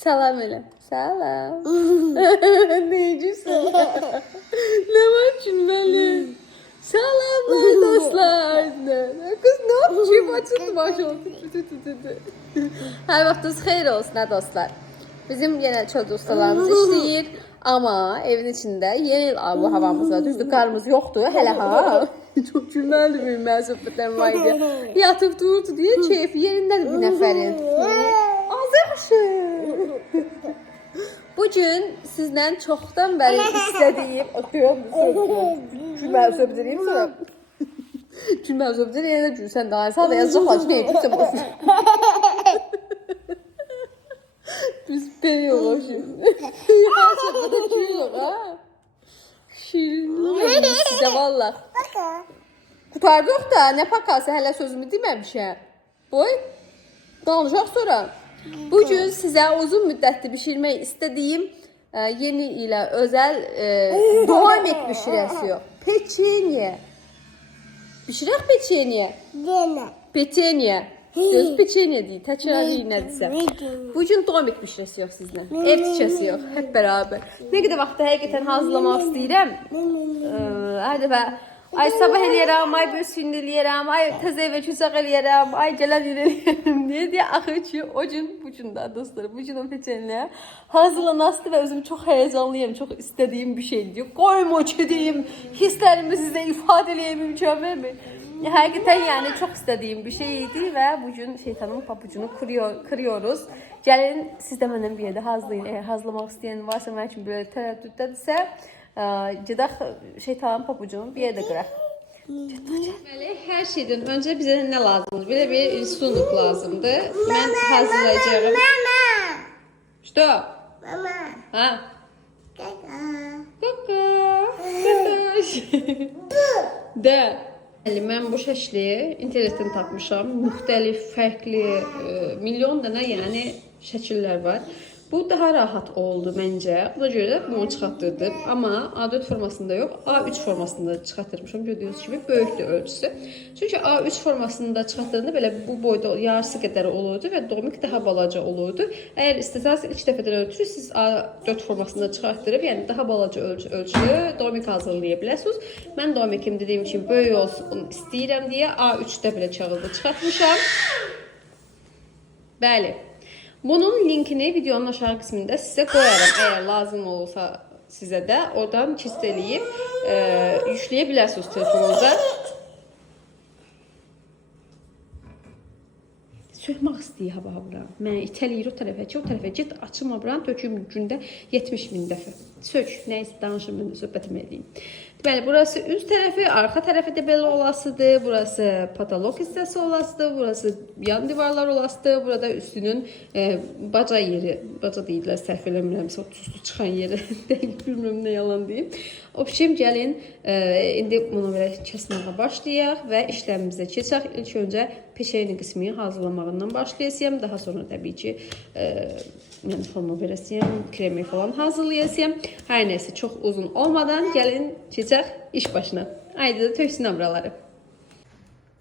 Salam elə. Salam. Necəsən? Nə var cümləli? Salamlar dostlar. Kız ne yapıyor? Açıldı baş oldu. Hər vaxtınız xeyir olsun ha dostlar. Bizim yenə çöl ustalarımız işləyir. Ama evin içində yeni bu havamız var. Düzdür, qarımız yoxdur. Hələ ha. Çok cümləli bir məzubətlər var idi. Yatıp durdu diye keyfi yerindədir bir nəfərin. Az yaxşı. Bugün sizdən çoxdan bəri istədiyim... Cümlə söhbədireyim sonra. Cümlə söhbədireyim, yenə də gülsən daha. Sağ da yazacaqlar ki, neydi? Sən boş. Biz periyorlar şimdi. Ya şaka da gülüyor ha. Şirinlik size valla. Qurtardıq da, nə pakası, hələ sözümü deməmişəm. Boy, danışaq sonra. Bugün sizə uzun müddətli bişirmək istədiyim yeni ilə özel doğal et bişirəsi yok. Peçenye. Bişirək peçenye. Peçenye. Göz peçenye değil, təkrarlayın nədirsə. Bugün doğal et bişirəsi yok sizlə. Ev tikəsi yok, hep beraber. Ne qədər vaxtda həqiqətən hazırlamaq istəyirəm. Hadi be. Ay sabah eləyərəm, ay bir sünd eləyərəm, ay təzə evə küçək eləyərəm, ay gələn eləyərəm deyə axır ki, o gün bu gün da dostlar, bu gün o peçenliyə hazırlanasdı və özümü çox həyecanlıyım, çox istədiyim bir şeydir. Qoyma çediyim, hisslərimi sizə ifadə eləyəm imkan vermir. Həqiqətən yəni çox istədiyim bir şey idi və bu gün şeytanın papucunu kırıyoruz. Gəlin siz də məndən bir yerdə hazırlayın. Eğer hazırlamaq istəyən varsa, mənim üçün belə tərəddüddədirsə, gedək şeytanın papucunu bir yerdə qıraq. Her şeyden önce bize ne lazımdır? Böyle bir sunuk lazımdır. Ben hazırlayacağım. Что? Mama. Ha? Kaka. De. Mən bu şəkli internetten tapmışam. Müxtəlif, fərqli, milyon dənə yəni şəkillər var. Bu daha rahat oldu məncə. Buna görə də bunu çıxartdırdım. Amma A4 formasında yox, A3 formasında çıxartdırmışam. Gördüyünüz kimi böyükdür ölçüsü. Çünki A3 formasında çıxartdığında belə bu boyda yarısı qədər olurdu və domik daha balaca olurdu. Əgər istəsəniz ilk dəfədən ölçü siz A4 formasında çıxartdırıb, yəni daha balaca ölçülü domik hazırlaya bilərsiniz. Mən domikim dediyim kimi böyük olsun istəyirəm deyə A3-də belə kağıdı çıxartmışam. Bəli. Bunun linkini videonun aşağı qismində sizə qoyarım. Eğer lazım olsa sizə də oradan kisteləyib yükləyə bilərsiniz telefonunuza. Söhmək istəyir hava-havıram. Mən itəliyir o tərəfə ki, o tərəfə get, açılmabıram, töküm gündə 70.000 dəfə. Sök, nəysə danışım, mən də söhbətimi edeyim. Bəli, burası üst tərəfi, arxa tərəfi də belə olasıdır. Burası patolog hissəsi olasıdır. Burası yan divarlar olasıdır. Burada üstünün baca yeri, baca deyirlər, səhv eləmirəmsə, o tuzlu çıxan yeri deyil, bilmirəm nə yalan deyim. Opşim, gəlin, indi bunu belə kəsməyə başlayaq və işləmimizə keçək. İlk öncə peçeni qismini hazırlamağından başlayasıyam. Daha sonra təbii ki, yəni forma verəsiyəm, kremi falan hazırlayasıyam. Hər nəysə çox uzun olmadan gəlin keçək iş başına. Haydi da töksün abraları.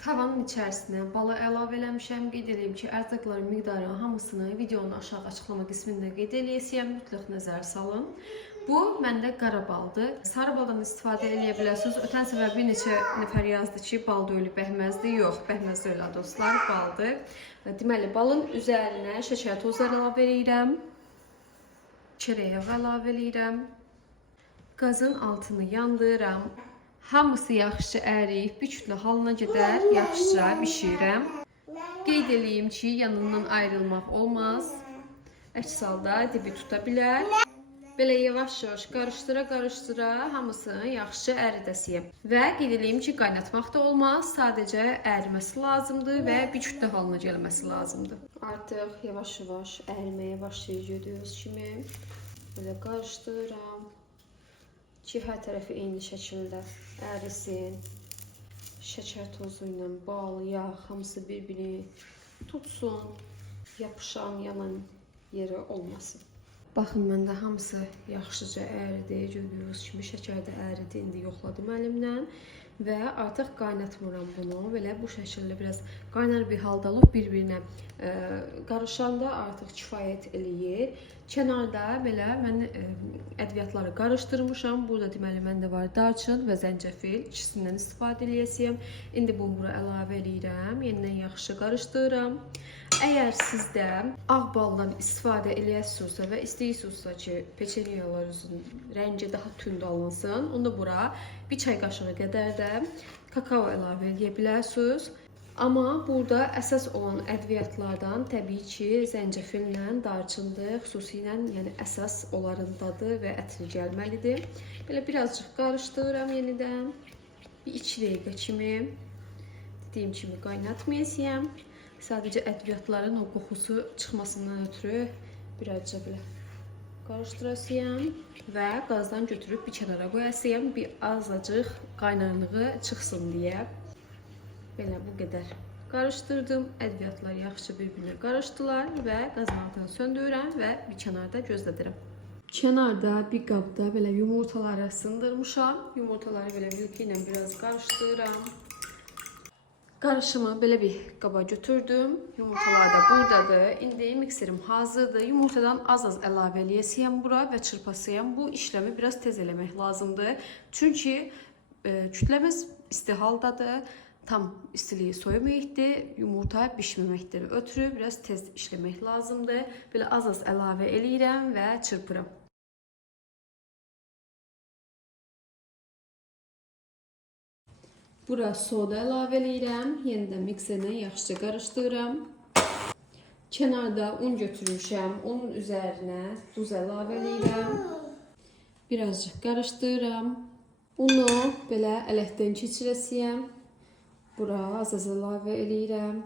Tavanın içərisinə balı əlavə eləmişəm. Qeyd edeyim ki, ərzaqların miqdarının hamısını videonun aşağı açıqlama qismində qeyd eləyəsiyəm. Mütləq nəzər salın. Bu məndə qara baldır. Sarı baldan istifadə edə bilərsiniz. Ötən səfər bir neçə nəfər yazdı ki, balda ölü bəhməzdir. Yox, bəhməz deyil dostlar, baldır. Deməli, balın üzərinə şəkər tozları əlavə edirəm. Çörəyə əlavə edirəm. Qazın altını yandıram. Hamısı yaxşı əriyib, bir kütlə halına qədər yaxşıca bişirəm. Qeyd edeyim ki, yanından ayrılmaq olmaz. Əks halda dibi tuta bilər. Belə yavaş-yavaş qarışdıra hamısını yaxşı əridəsiyəm. Və qeyd edeyim ki, qaynatmaq da olmaz, sadəcə əriməsi lazımdır və bir kütlə halına gəlməsi lazımdır. Artıq yavaş-yavaş əriməyə başlayır gördüyünüz kimi. Belə qarışdırıram ki, hər tərəfi eyni şəkildə ərisin. Şəkər tozu ilə bal, yağ, hamısı bir-birini tutsun. Yapışan, yanan yeri olmasın. Baxın, məndə hamısı yaxşıca əridi. Gördüyünüz kimi şəkər də əridi. İndi yoxladım əlimdən. və artıq qaynatmıram bunu. Belə bu şəkildə biraz qaynar bir halda olub bir-birinə qarışanda artıq kifayət eləyir. Kənarda belə mən ədviyyatları qarışdırmışam. Burada deməli məndə var darçın və zəncəfil. İkisindən istifadə eləyəcəyəm. İndi bunu bura əlavə eləyirəm. Yenidən yaxşı qarışdırıram. Əgər sizdə ağ baldan istifadə eləyəsinizsə və istəyirsinizsə ki, peçenyelərinizin rəngi daha tünd alınsın, onda bura bir çay qaşığı qədər də kakao əlavə edə bilərsiniz. Amma burada əsas olan ədviyyatlardan təbii ki, zəncəfillə, darçındır, xüsusilə yəni əsas onların dadı və ətri gəlməlidir. Belə birazcıq qarışdırıram yenidən. Bir 2 dəqiqə kimi, dediyim kimi qaynatmayacağam. Sadəcə ədviyyatların o qoxusu çıxmasından ötürü birazca belə qarışdıracağam və qazdan götürüb bir kənara qoyacağam. Bir azacıq qaynarlığı çıxsın deyə. Belə bu qədər qarışdırdım. Ədviyyatlar yaxşı bir-birinə qarışdılar və qazın altını söndürürəm və bir kənarda gözlədirəm. Kənarda bir qabda belə yumurtaları sındırmışam. Yumurtaları belə vilki ilə biraz qarışdırıram. Qarışımı belə bir qaba götürdüm. Yumurtalar da buradadır. İndi mikserim hazırdır. Yumurtadan az-az əlavə eləyəcəyəm bura və çırpacağam. Bu işləmi biraz tez eləmək lazımdır. Çünki kütləmiz isti haldadır. Tam istiliyi soyumayıqdır. Yumurta bişməməkdir. Ötürü biraz tez işləmək lazımdır. Belə az-az əlavə eləyirəm və çırpıram. Bura soda əlavə eləyirəm. Yenidən mikserlə yaxşıca qarışdırıram. Kənarda un götürmüşəm. Onun üzərinə duz əlavə eləyirəm. Birazcıq qarışdırıram. Unu belə ələkdən keçirəcəyəm. Bura az-az əlavə eləyirəm.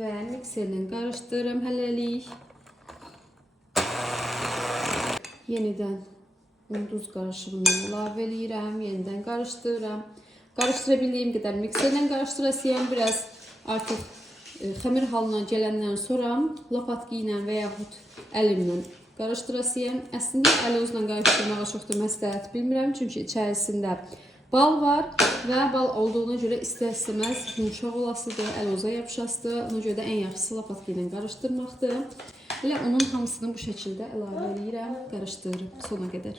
Və mikserlə qarışdırıram hələlik. Yenidən un-duz qarışımından əlavə eləyirəm, yenidən qarışdırıram. Qarışdıra bildiyim qədər mikserlə qarışdıracağam. Biraz artıq xəmir halına gələndən sonra lapatqı ilə və yaxud əlimlə qarışdıracağam. Əslində əlozla qarışdırmağa çox da məsləhət bilmirəm, çünki içərisində bal var və bal olduğuna görə istər-istəməz yumşaq olasıdır, əloza yapışasıdır. Ona görə də ən yaxşısı lapatqı ilə qarışdırmaqdır. Elə onun hamısını bu şəkildə əlavə eləyirəm, qarışdırırım sona qədər.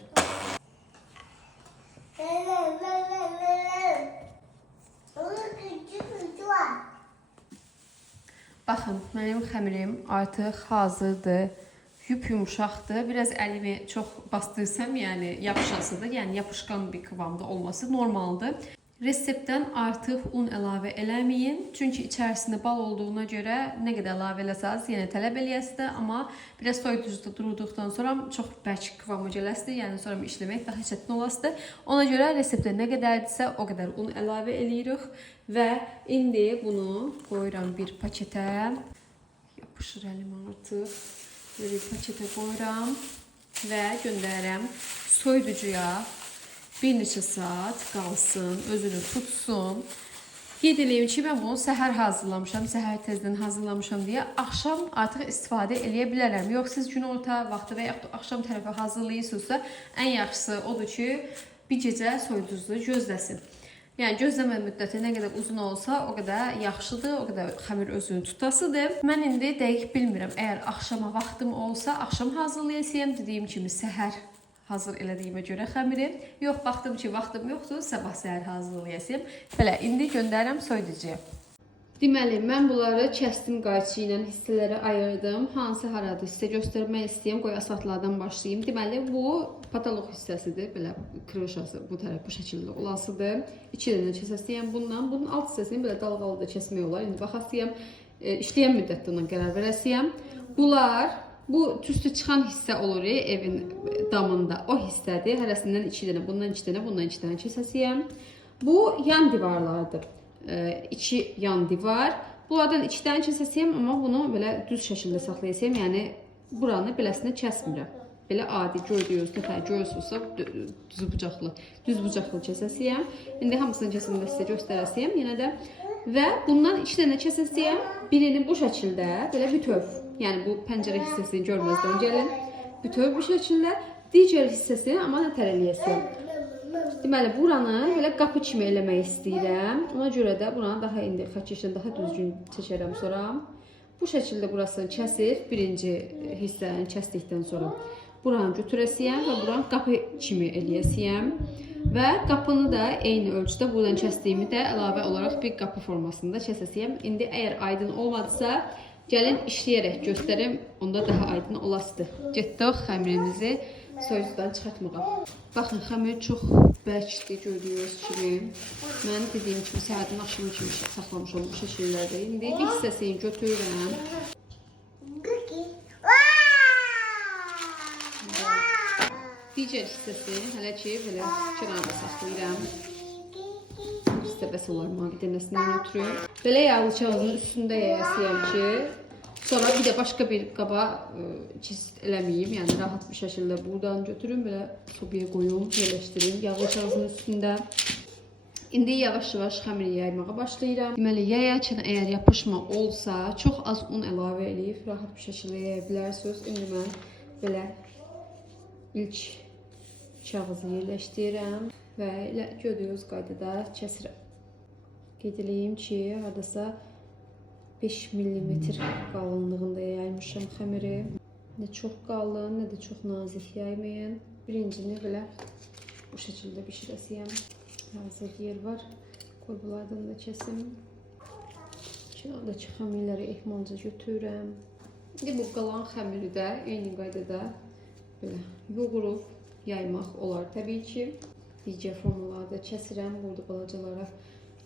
Baxın, mənim xəmirim artıq hazırdır, yumuşaqdır. Biraz əlimi çox bastırsam, yəni yapışasıdır, yəni yapışqan bir kıvamda olması normaldır. Reseptdən artıq un əlavə eləməyin. Çünki içərisində bal olduğuna görə nə qədər əlavə eləsəz, yenə tələb eləyəsidir. Amma biraz soyuducuda durduqdan sonra çox bərk kıvama gələsidir. Yəni sonra işləmək daha çətin olasıdır. Ona görə reseptdə nə qədərdirsə o qədər un əlavə eləyirik. Və indi bunu qoyuram bir paketə. Yapışır əlim artıq. Bir paketə qoyuram və göndərirəm soyuducuya. Bir neçə saat qalsın, özünü tutsun. Qeyd edeyim ki, mən bunu səhər hazırlamışam, səhər tezdən hazırlamışam deyə axşam artıq istifadə eləyə bilərəm. Yox, siz günorta vaxtı və yaxud axşam tərəfə hazırlayırsınızsa, ən yaxşısı odur ki, bir gecə soyuducuda gözləsin. Yəni gözləmə müddəti nə qədər uzun olsa, o qədər yaxşıdır, o qədər xəmir özünü tutasıdır. Mən indi dəqiq bilmirəm, əgər axşama vaxtım olsa, axşam hazırlayacağam, dediyim kimi səhər hazır elədiyimə görə xəmiri. Yox, baxdım ki, vaxtım yoxdur, sabah səhər hazırlayacağam. Belə, indi göndərirəm soyuducuya. Deməli, mən bunları kəsdim qayçı ilə hissələrə ayırdım. Hansı haradır sizə göstərmək istəyəm. Qoy asfaltlardan başlayayım. Deməli, bu pataloq hissəsidir. Belə krışası bu tərəf bu şəkildə olasıdır. 2 dənə kəsəcəyəm bundan. Bunun alt hissəsini belə dalğalı da kəsmək olar. İndi baxasıyam. İşləyən müddətdə ona qərar verəsiyəm. Bunlar bu tüstü çıxan hissə olur evin damında. O hissədir. Hərəsindən 2 dənə, bundan 2 dənə, bundan 2 dənə kəsəcəyəm. Bu yan divarlardır. 2 yan divar. Bunlardan 2 dənə kəsəcəyəm, amma bunu belə düz şəkildə saxlayacağam. Yəni buranı beləsinə kəsmirəm. Belə adi gördüyünüz nəfər görürsünüzsə düz bucaqlı kəsəcəyəm. İndi hamısını kəsimdə sizə göstərəcəyəm yenə də. Və bundan 2 dənə kəsəcəyəm. Birini bu şəkildə belə bütöv. Yəni bu pəncərə hissəsini görməzdən gəlin. bütöv bir şəkildə. Digər hissəsini amma nətər eləyəsiəm. Deməli, buranı belə qapı kimi eləmək istəyirəm. Ona görə də buranı daha indi xətt keçirəm, daha düzgün çəkərəm sonra. Bu şəkildə burasını kəsir. Birinci hissəni kəsdikdən sonra buranı götürəsiyəm və buranı qapı kimi eləyəsiyəm. Və qapını da eyni ölçüdə buradan kəsdiyimi də əlavə olaraq bir qapı formasında kəsəsiyəm. İndi əgər aydın olmadısa, gəlin işləyərək göstərim, onda daha aydın olasıdır. Getdik xəmirimizi soyuqdan çıxartmağa. Baxın, xəmir çox bərkdir, gördüyünüz kimi. Mən dediyim kimi səhərdən axşam kimi saxlamış olmuş şəkillərdə. İndi bir hissəsini götürürəm. Digər hissəsini hələ ki belə kənarda saxlayıram. Bizdə bəs olar mavi dənəsindən ötürü. Belə yağlı kağızın üstündə yayasıyam ki, sonra bir də başqa bir qaba çizit eləməyim. Yəni rahat bir şəkildə buradan götürüm, belə sobaya qoyum, yerləşdirim yağlı kağızın üstündə. İndi yavaş-yavaş xəmiri yaymağa başlayıram. Deməli, yayarkən əgər yapışma olsa, çox az un əlavə edib rahat bir şəkildə yaya bilərsiniz. İndi mən belə ilk kağızı yerləşdirirəm və elə gördüyünüz qaydada kəsirəm. Qeyd edeyim ki, hardasa 5 mm qalınlığında yaymışam xəmiri. Nə çox qalın, nə də çox nazik yaymayın. Birincini belə bu şəkildə bişirəsiyəm. Hazır yer var. Qoy bunlardan da kəsim. Kənardakı xəmirləri ehmalca götürürəm. İndi bu qalan xəmiri də eyni qaydada belə yoğurub yaymaq olar təbii ki. Digər formalarda kəsirəm. Burada balacalara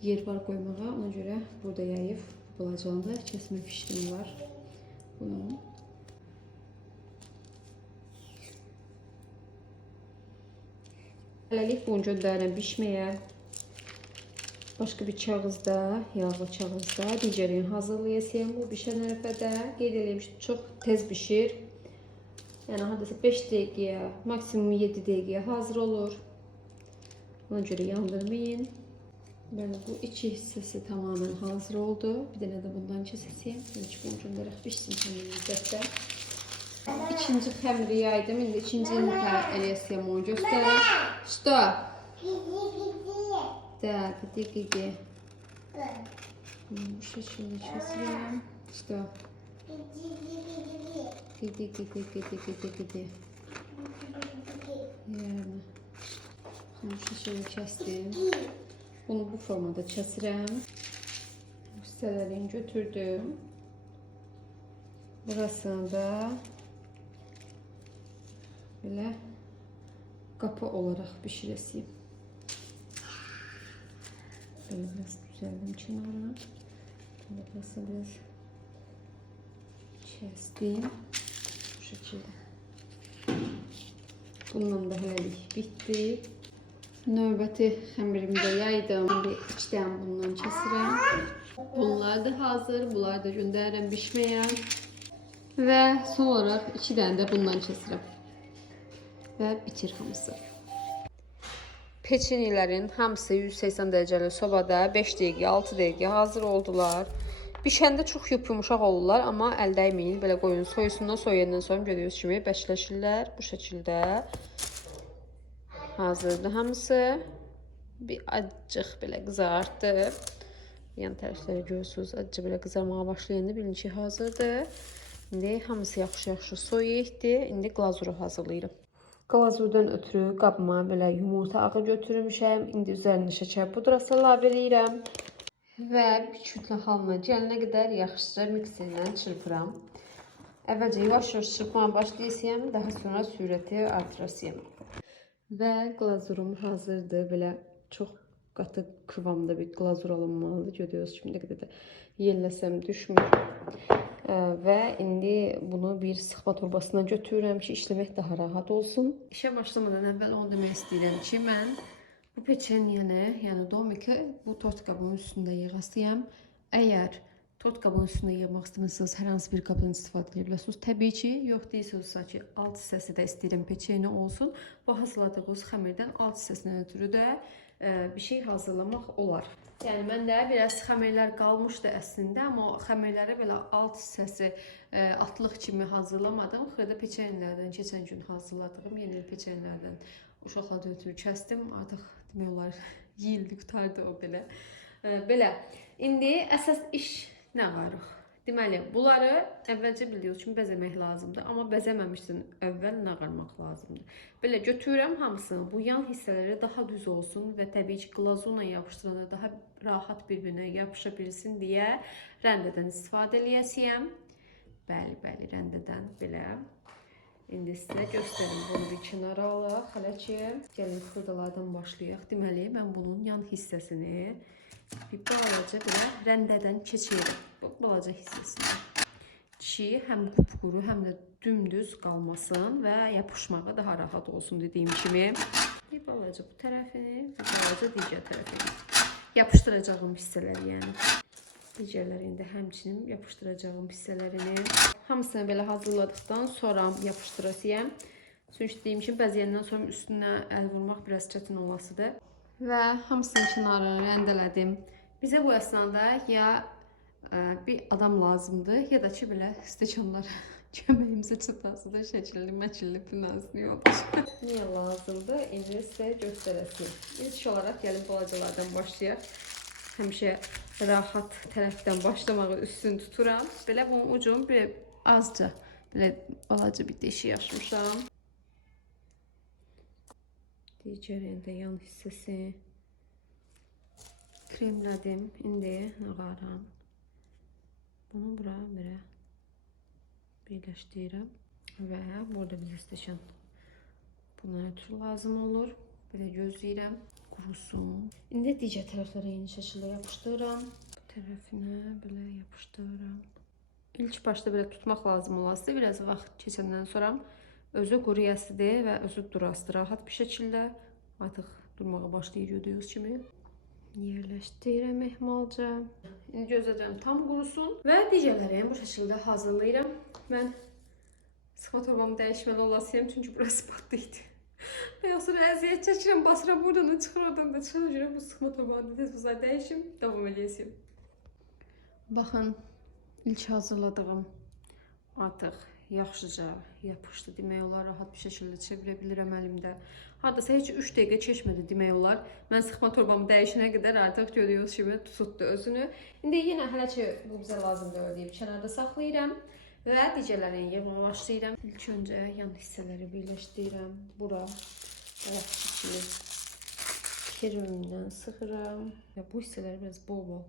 yer var qoymağa. Ona görə burada yayıb balacalanda kəsmə fişkim var. Bunu hələlik bunu göndərirəm bişməyə. Başqa bir kağızda, yağlı kağızda digərini hazırlayasıyam. Bu bişən ərəfədə qeyd edeyim ki, çox tez bişir. Yəni hardasa 5 dəqiqəyə, maksimum 7 dəqiqəyə hazır olur. Ona görə yandırmayın. Belə bu iki hissəsi tamamen hazır oldu. Bir dənə də bundan kəsəsiyəm. İlk bunu göndərək bişsin xəmirimizdə. İkinci xəmiri yaydım. İndi ikincini eləyəsiyəm, onu göstərək. Что? Да, gidi. Bu şəkildə kəsirəm. Что? Gidi. Yəni, bu şəkildə kəsdim. Bunu bu formada kəsirəm. Hissələrini götürdüm. Burasını da belə qapı olaraq bişirəsiyim. Böyle biraz düzeldim kenara. Burası biraz kestim. Bu şekilde. Bundan da hələlik bitdi. Növbəti xəmirimi də yaydım. Bir içdən bundan kəsirəm. Bunlar da hazır. Bunları da göndərirəm bişməyə. Və son olaraq 2 dənə də bundan kəsirəm. Və bitir hamısı. Peçenilərin hamısı 180 dərəcəli sobada 5 dəqiqə, 6 dəqiqə hazır oldular. Bişəndə çox yumuşaq olurlar, amma əl dəyməyin. Belə qoyun soyusundan, soyandan sonra gördüyünüz kimi bəkləşirlər. Bu şəkildə hazırdır hamısı. Bir acıq belə qızartdı. Yan tərəfləri görürsünüz, acı belə qızarmağa başlayanda bilin ki, hazırdır. İndi hamısı yaxşı-yaxşı soyuqdur. İndi glazuru hazırlayırım. Glazurdan ötürü qabıma belə yumurta ağı götürmüşəm. İndi üzərinə şəkər pudrası əlavə edirəm. Və bir kütlə halına gələnə qədər yaxşıca mikserlə çırpıram. Əvvəlcə yavaş-yavaş çırpmağa başlayasıyam, daha sonra sürəti artırasıyam. Və glazurum hazırdır. Belə çox qatı kıvamda bir glazur alınmalıdır. Görüyoruz kimi nə qədər də yelləsəm düşmür. Və indi bunu bir sıxma torbasına götürürəm ki, işləmək daha rahat olsun. İşə başlamadan əvvəl onu demək istəyirəm ki, mən bu peçenyəni, yəni domiki bu tort qabının üstündə yığasıyam. Əgər tort qabının üstündə yığmaq istəməsəniz, hər hansı bir qabdan istifadə edə bilərsiniz. Təbii ki, yox deyilsizsə ki, alt hissəsi də istəyirəm peçenya olsun. Bu hazırladığınız xəmirdən alt hissəsindən ötürü də bir şey hazırlamaq olar. Yəni məndə biraz xəmirlər qalmışdı əslində, amma o xəmirləri belə alt hissəsi atlıq kimi hazırlamadım. Xırda peçenyelərdən keçən gün hazırladığım yeni peçenyelərdən uşaqlardan ötürü kəsdim. Artıq demək olar yeyildi, qurtardı o belə. Belə. İndi əsas iş nə varıq? Deməli, bunları əvvəlcə bildiyiniz kimi bəzəmək lazımdır. Amma bəzəməmişdən əvvəl nağarmaq lazımdır. Belə götürürəm hamısını. Bu yan hissələri daha düz olsun və təbii ki, glazurla yapışdıranda daha rahat bir-birinə yapışa bilsin deyə rəndədən istifadə eləyəsiyəm. Bəli, rəndədən belə. İndi sizə göstərim. Bunu bir kənara alaq. Hələ ki, gəlin xırdalardan başlayaq. Deməli, mən bunun yan hissəsini bir balaca belə rəndədən keçirirəm. Bu balaca hissəsini. Ki, həm qupquru, həm də dümdüz qalmasın və yapışmağı daha rahat olsun dediyim kimi. Bir balaca bu tərəfini, bir balaca digər tərəfini. Yapışdıracağım hissələri yəni. Digərləri indi həmçinin yapışdıracağım hissələrini. Hamısını belə hazırladıqdan sonra yapışdırasıyam. Çünki dediyim kimi bəzəyəndən sonra üstünə əl vurmaq biraz çətin olasıdır. Və hamısının kənarını rəndələdim. Bizə bu əsnada ya bir adam lazımdır, ya da ki belə stəkanlar köməyimizə çatasıdır, şəkilli, məkilli, finanslı olur. Niyə lazımdır? İndi sizə göstərəsiyim. İlk olaraq gəlin balacalardan başlayaq. Həmişə rahat tərəfdən başlamağı üstün tuturam. Belə bunun ucunu bir azca, belə balaca bir deşik açmışam. Digərində yan hissəsi kremlədim. İndi nağaram. Bunu bura belə birləşdirirəm və burada bizə stəkan buna ötürü lazım olur. Belə gözləyirəm, qurusun. İndi digər tərəflərə eyni şəkildə yapışdırıram. Bu tərəfinə belə yapışdırıram. İlk başda belə tutmaq lazım olasıdır. Biraz vaxt keçəndən sonra özü quruyasıdır və özü durasıdır. Rahat bir şəkildə artıq durmağa başlayır gördüyünüz kimi. Yerləşdirirəm ehmalca. İndi gözləyirəm tam qurusun və digərlərini bu şəkildə hazırlayıram. Mən sıxma torbamı dəyişməli olasıyam çünki burası batdı idi. Və sonra əziyyət çəkirəm, basıram buradan da çıxır, oradan da çıxır. Görə bu sıxma torbamı tez buzlar dəyişim, davam edəsiyim. Baxın, ilk hazırladığım artıq yaxşıca yapışdı demək olar, rahat bir şəkildə çevirə bilirəm əlimdə. Hardasa heç 3 dəqiqə keçmədi demək olar. Mən sıxma torbamı dəyişənə qədər artıq gördüyünüz kimi tutdu özünü. İndi yenə hələ ki bu bizə lazımdır deyib kənarda saxlayıram və digərlərini yığmağa başlayıram. İlk öncə yan hissələri birləşdirirəm. Bura kimi kremimdən sıxıram və bu hissələri biraz bol-bol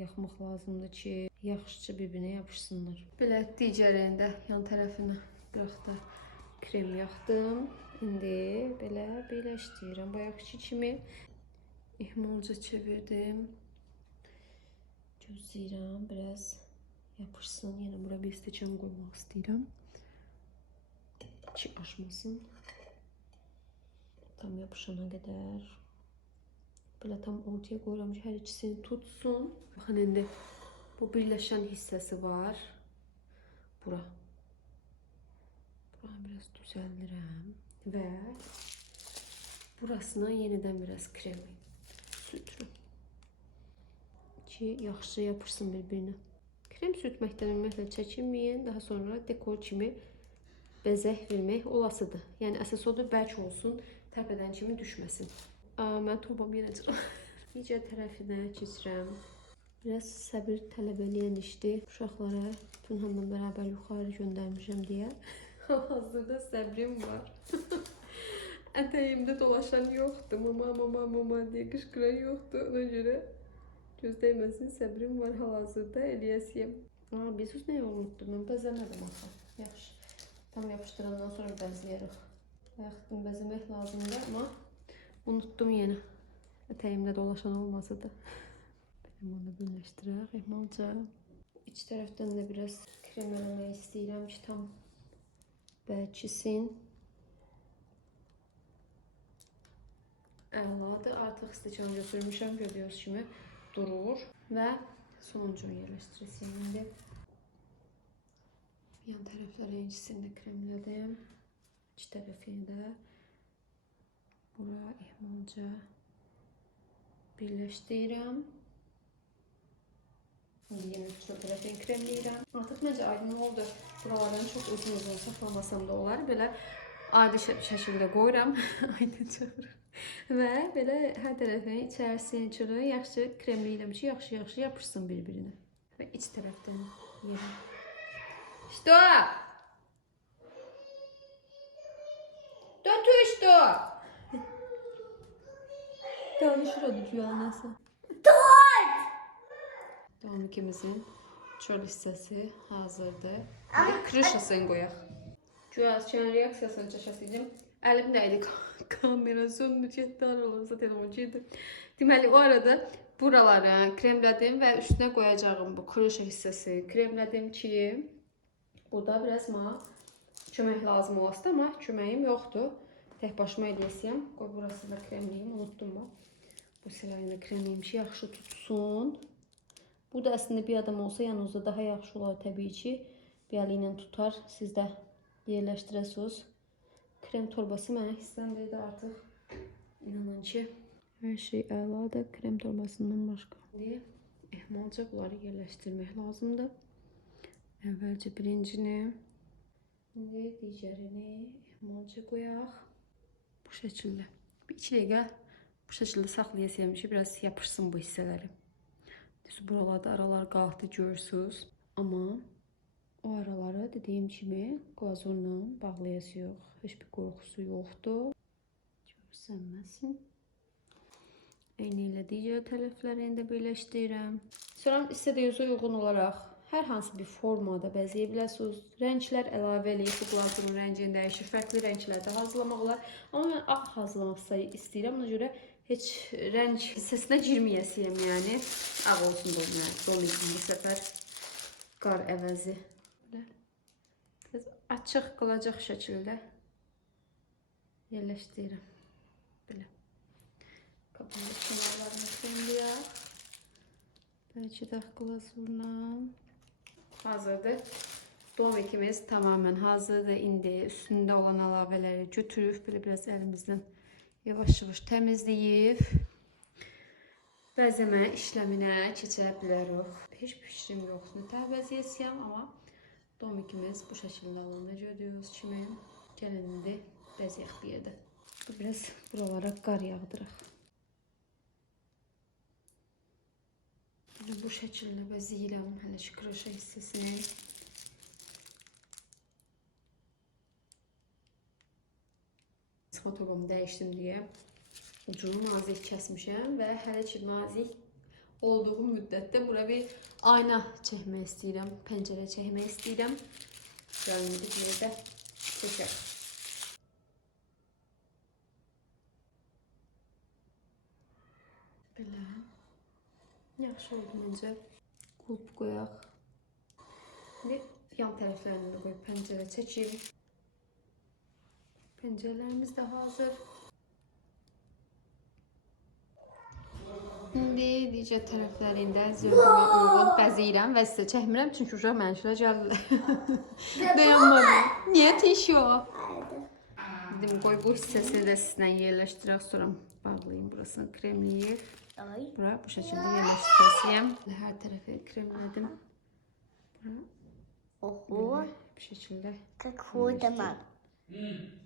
yaxmaq lazımdır ki, yaxşıca bir-birinə yapışsınlar. Belə digərində yan tərəfinə biraz da krem yaxdım. İndi belə birləşdirirəm. Bayaqki kimi ehmalca çevirdim. Gözləyirəm, biraz yapışsın. Yenə bura bir stəkan qoymaq istəyirəm ki, aşmasın. Tam yapışana qədər. Belə tam ortaya qoyuram ki, hər ikisini tutsun. Baxın, indi bu birləşən hissəsi var. Bura. Buranı biraz düzəldirəm və burasına yenidən biraz kremi sürtürüm ki, yaxşıca yapışsın bir-birinə. Krem sürtməkdən ümumiyyətlə çəkinməyin. Daha sonra dekor kimi bəzək vermək olasıdır. Yəni əsas odur, bərk olsun, tərpədən kimi düşməsin. Mən torbam yenə çıxır. Digər tərəfinə keçirəm. Biraz səbir tələb eləyən işdir. Uşaqlara Tunhanla bərabər yuxarı göndərmişəm deyə. Hazırda səbrim var. Ətəyimdə dolaşan yoxdur. Mama deyə qışqıran yoxdur. Ona görə göz dəyməsin, səbrim var hal-hazırda eləyəsiyəm. Bilirsiniz nəyə unutdum? Mən bəzəmədim axı. Yaxşı. Tam yapışdırandan sonra bəzləyərək. Ayaqdan bəzəmək lazımdır, amma unutdum yenə. Ətəyimdə dolaşan olmasa da. Benim onu birləşdirək ehmalca. İç tərəfdən də biraz krem eləmək istəyirəm ki, tam bərkisin. Əladır. Artıq stəkan götürmüşəm. Gördüyünüz kimi durur. Və sonuncunu yerləşdirəcəyim indi. Yan tərəflərə incisini də kremlədim. İç tərəfini də bura ehmalca birləşdirirəm. İndi yenə çox tərəfini kremləyirəm. Artıq məncə aydın oldu. Buralarını çox uzun saxlamasam da olar. Belə adi şəkildə qoyuram. Aydın çıxır. Və belə hər tərəfini içərisini çıxır. Yaxşı kremləyirəm ki, yaxşı yapışsın bir-birinə. Və iç tərəfdən yerim. Что? Да ты что? Danışır o düzgünləsə. Tamam, ikimizin çöl hissəsi hazırdır. Bir krışasını qoyaq. Güyaz çən reaksiyasını çəkəsidim. Əlim nəydi? Kamera sönmü cəddar olursa telefon girdi. Deməli, o arada buraları kremlədim və üstünə qoyacağım bu krışa hissəsi kremlədim ki, burada biraz mənə kömək lazım olası, amma köməyim yoxdur. Tək başıma eləyəsiyəm. Qoy burasını da kremləyim, unutdum bax. Bu sırayını kremləyim ki, yaxşı tutsun. Bu da əslində bir adam olsa yanınızda daha yaxşı olar təbii ki. Bir əli ilə tutar, siz də yerləşdirəsiniz. Krem torbası mənə hissəndirdi artıq. İnanın ki, hər şey əladır krem torbasından başqa. İndi ehmalca bunları yerləşdirmək lazımdır. Əvvəlcə birincini, indi digərini ehmalca qoyaq. Bu şəkildə. Bir 2 dəqiqə bu şəkildə saxlayasıyam ki, biraz yapışsın bu hissələri. Buralarda aralar qalxdı görürsünüz. Amma o araları dediyim kimi glazurla bağlayacağıq. Heç bir qorxusu yoxdur. Görsənməsin. Eyni ilə digər tərəflərini də birləşdirirəm. Sonra istədiyinizə uyğun olaraq hər hansı bir formada bəzəyə bilərsiniz. Rənglər əlavə eləyib bu glazurun rəngini dəyişir. Fərqli rənglərdə hazırlamaq olar. Amma mən ağ hazırlamaq istəyirəm. Ona görə heç rəng hissəsinə girməyəsiyəm, yəni ağ olsun domikin bu səfər qar əvəzi. Biraz açıq qalacaq şəkildə yerləşdirirəm. Belə. Qapalı kənarlarını kremləyək. Bəlkə də glazurla. Hazırdır. Domikimiz tamamen hazırdır. İndi üstündə olan əlavələri götürüb belə biraz əlimizdən yavaş-yavaş təmizləyib bəzəmə işləminə keçə bilərik. Heç bir fikrim yoxdur. Nətər bəzəyəsiyəm, amma domikimiz bu şəkildə alanda gördüyünüz kimi gəlin indi bəzəyək bir yerdə. Biraz buralara qar yağdıraq. Bu şəkildə bəzəyirəm hələ ki krışa hissəsini. Fotoğrafımı dəyişdim deyə ucunu nazik kəsmişəm və hələ ki nazik olduğu müddətdə bura bir ayna çəkmək istəyirəm, pəncərə çəkmək istəyirəm. Gəlin bir yerdə çəkək. Belə. Yaxşı oldu məncə. Qulp qoyaq. İndi yan tərəflərini də qoyub pəncərə çəkib. Pəncərələrimiz də hazır. İndi digər tərəflərində zövqümə uyğun bəzəyirəm və sizə çəkmirəm, çünki uşaq mənşilə gəlirlər. Dayanmadım. Niyə tişo? Dedim, qoy bu hissəsini də sizlə yerləşdirək, sonra bağlayayım burasını, kremləyib. Bura bu şəkildə yerləşdirəsiyəm. Hər tərəfə kremlədim. Bura bu şəkildə.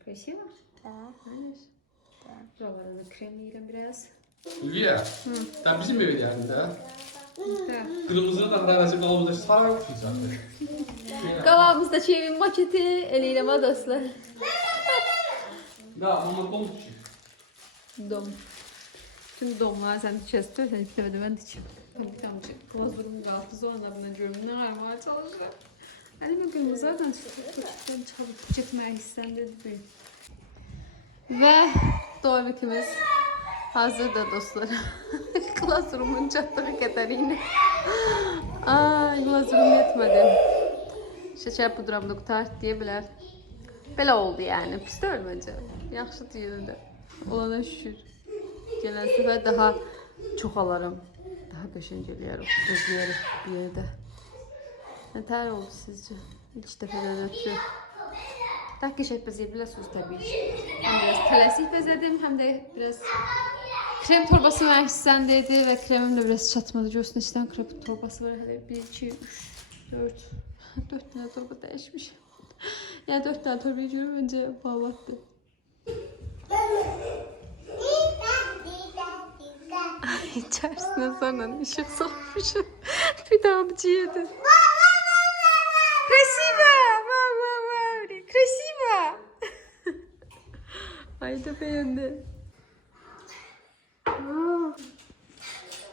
Красиво? Да. Знаешь? Да. Buralarını kremləyirəm biraz. Hülya, sen bizim evi yani de. Da. Kırmızının da kararacı kalıbında saray yok ki zaten. Qavağımızdakı evin maketi eləyirəm ha dostlar. Da, ama domuz için. Dom. Tüm domlar sen dikəstür, sən bitmədi mən dikəm. Bir tamcı glazurum qaldı, sonra da bundan görüm nə armaya çalışıram. Əlimi qırmızıdan çıxıb getməyə hissəndirdi. Və domikimiz hazırdır dostlar. Glazurumun çatdığı qədərilə. Ay, glazurum yetmədi. Şəkər pudramda qutart deyə bilər. Belə oldu yəni. Pis deyil məncə. Yaxşı deyil də. Olana şükür. Gələn səfər daha çox alaram. Daha qəşəng eləyərəm. Özləyərək bir yerdə. Nətər oldu sizcə? İlk dəfədən ötürü. Daha qəşəng bəzəyə bilərsiniz təbii ki. Həm biraz tələsik bəzədim, həm də biraz Krem torbası məhsəndəydi və kremim də biraz çatmadı. Görsün içdən krem torbası var. Hələ 1, 2, 3, 4. 4 dənə torba dəyişmişəm. Yəni 4 dənə torbayı görüm öncə babatdır. İçərisinə sonra işıq salmışım. Bir daha abciyedir. Красиво! Красиво! Ay da beğendi.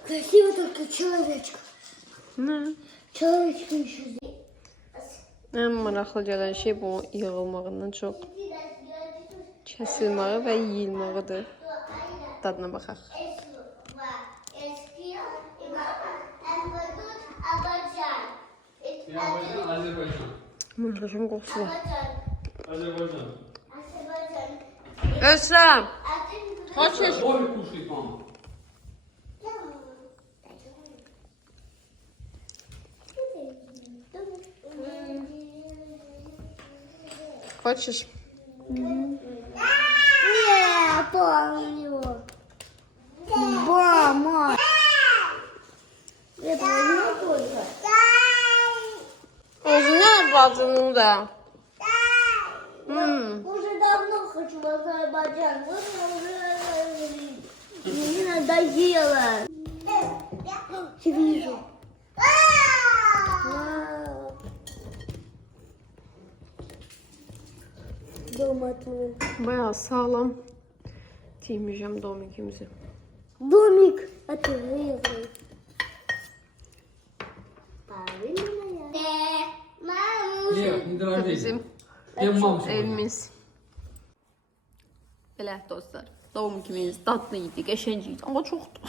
Красиво только человечек. Ne? Человечек еще. En maraqlı gələn şey bu yığılmağından çox kəsilməyi və yeyilməyidir. Dadına baxaq. Azerbaycan. Muhteşem qoxusu var. Azerbaycan. Özlem! Хочешь? Ой, кушай, мама. Хочешь? Не, помню. Мама. Это не только. Özünə bacını da. Уже давно хочу в Азербайджан. Мне надоело. Я вижу. Дома твой. Bayağı sağlam giymişəm domikimizi. Домик, а ты выиграл. Нет, не дорогие. Bizim Я маму сегодня. evimiz. Belə dostlar, domikimiz dadlı idi, qəşəng idi, amma çoxdur.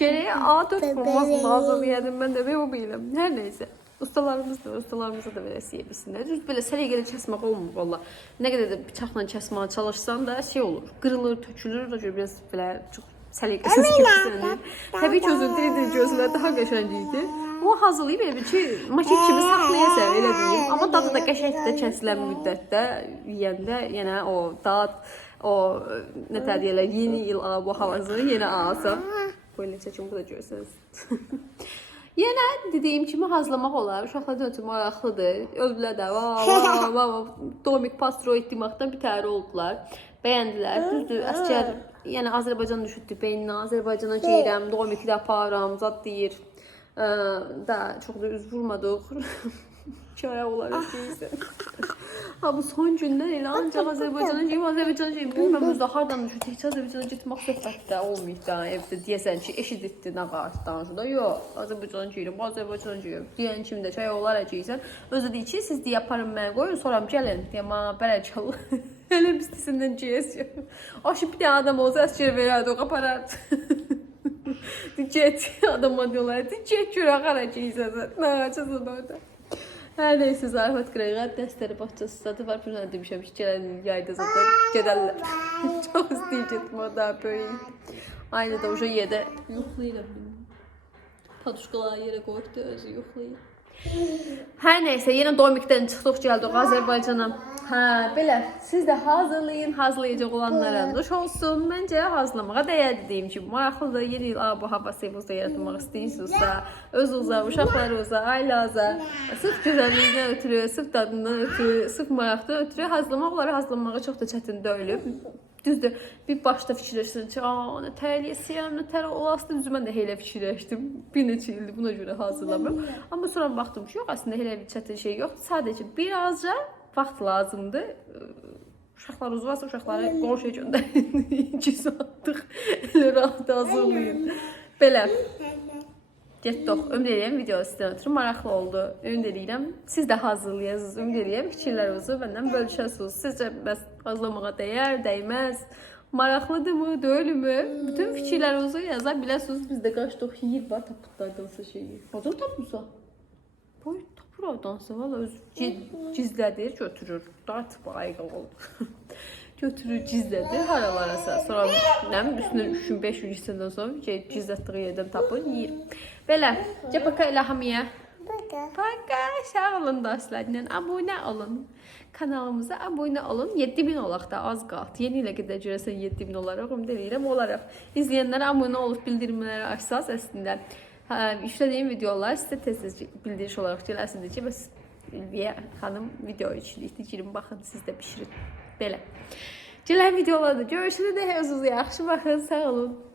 Geriyə A4 forması lazım, yəni mən də o biləm. Hər nəysə. Ustalarımıza da belə yebilsinlər. Düz belə səliqəli kəsmək olmur valla. Nə qədər də bıçaqla kəsməyə çalışsan da şey olur, qırılır, tökülür, o görə biraz belə çox səliqəsiz kəsənir. Təbii ki, özün deyir gözünə daha qəşəng idi. O hazırlayıb elə bir ki, maket kimi saxlayasın, elə deyim. Amma dadı da qəşəngdə kəsilən müddətdə yeyəndə yenə o dad, o nə deyirlər, yeni il bu havası yenə alsa. Böyle çəkim bu da görsəniz. Yenə dediyim kimi hazırlamaq olar. Uşaqlar da ötürü maraqlıdır. Öldülər də. Domik pastro etdimaqdan bir təhər oldular. Bəyəndilər. Düzdür, əskər, yəni Azərbaycan düşürdü beyninə. Azərbaycana geyirəm, domiki də aparam, zad deyir. Da çox da üz vurmadıq. Kaya olaraq deyirsən. Ha bu son gündən elə ancaq Azərbaycana geyim. Bilməm özdə hardan düşür. Təkcə Azərbaycana getmək söhbətdə olmayıb da. Evdə deyəsən ki, eşiditdi nə qarşı danışıda. Yox, Azərbaycana geyirəm. Deyən kimi də çaya olaraq geyirsən. Özü deyir ki, siz deyə aparın mənə qoyun, sonra gəlin. Deyəm, bələcə olur. Elə bizlisindən geyəsiyor. Aşı bir dənə adam olsa əskər verərdi, o qaparardı. Get, adama diyorlar, get görə qara geyirsən. Nə açasın orada. Hər neysə, zarafat qırıqlar, dəstəri baxçası zadı var. Bir demişəm ki, gələn yayda zaten gedərlər. Çox istəyir getmə, daha böyük. Aynı da uca yerdə yoxlayıram. Paduşkaları yerə qoydu, özü yoxlayır. Hər neysə, yenə domikdən çıxdıq, gəldik Azərbaycana. Hə, belə, siz də hazırlayacaq olanlara nuş olsun. Məncə hazırlamağa dəyər dediyim kimi. Maraqlıdır, yeni il bu havası evimizdə yaratmaq istəyirsinizsə, özünüzə, uşaqlarınıza, ailəniza, sırf gözəlliyinə ötürü, sırf dadından ötürü, sırf maraqdan ötürü hazırlamaq olar. Hazırlamağa çox da çətin deyil. Düzdür, bir başda fikirləşsin ki, nə tərliyəsiyəm, nə tərli olasın. Düzdür, mən də elə fikirləşdim. Bir neçə ildir buna görə hazırlamıram. Amma sonra baxdım ki, yox, əslində elə bir çətin şey yoxdur. Sadəcə birazca vaxt lazımdır. Uşaqlarınız varsa uşaqları qonşuya göndərin. 2 saatlıq elə rahat hazırlayın. Belə. Getdik. Ümid edirəm video sizdən ötürü maraqlı oldu. Ümid edirəm siz də hazırlayasınız. Ümid edirəm fikirlərinizi məndən bölüşəsiniz. Sizcə bəs hazırlamağa dəyər, dəyməz, maraqlıdırmı, deyilmi? Bütün fikirlərinizi yaza biləsiniz. Biz də qaçdıq, yeyir var tapıtlardansa şeyi. Hadan tapmısan? Boy tapır avdansa valla öz gizlədir, götürür. Dart bayıqı oldu. Götürür, gizlədir haralarasa. Sonra üstünə 3-5 gün gitsəndən sonra gizlətdiyi yerdən tapır, yeyir. Belə, cəbaka ilə hamiyə. Paka, sağ olun dostlarla. Abunə olun. Kanalımıza abunə olun. 7000 olaq da az qaldı. Yeni ilə qədər görəsən 7000 olaraq, onu deyirəm olaraq. İzləyənlər abunə olub bildirimləri açsaz əslində. Yüklədiyim videolar sizə tez-tez bildiriş olaraq gələsidir ki, bəs Ülviyə xanım video üçlükdə girin, baxın, siz də bişirin. Belə. Gələn videolarda görüşürük. Özünüzə yaxşı baxın, sağ olun.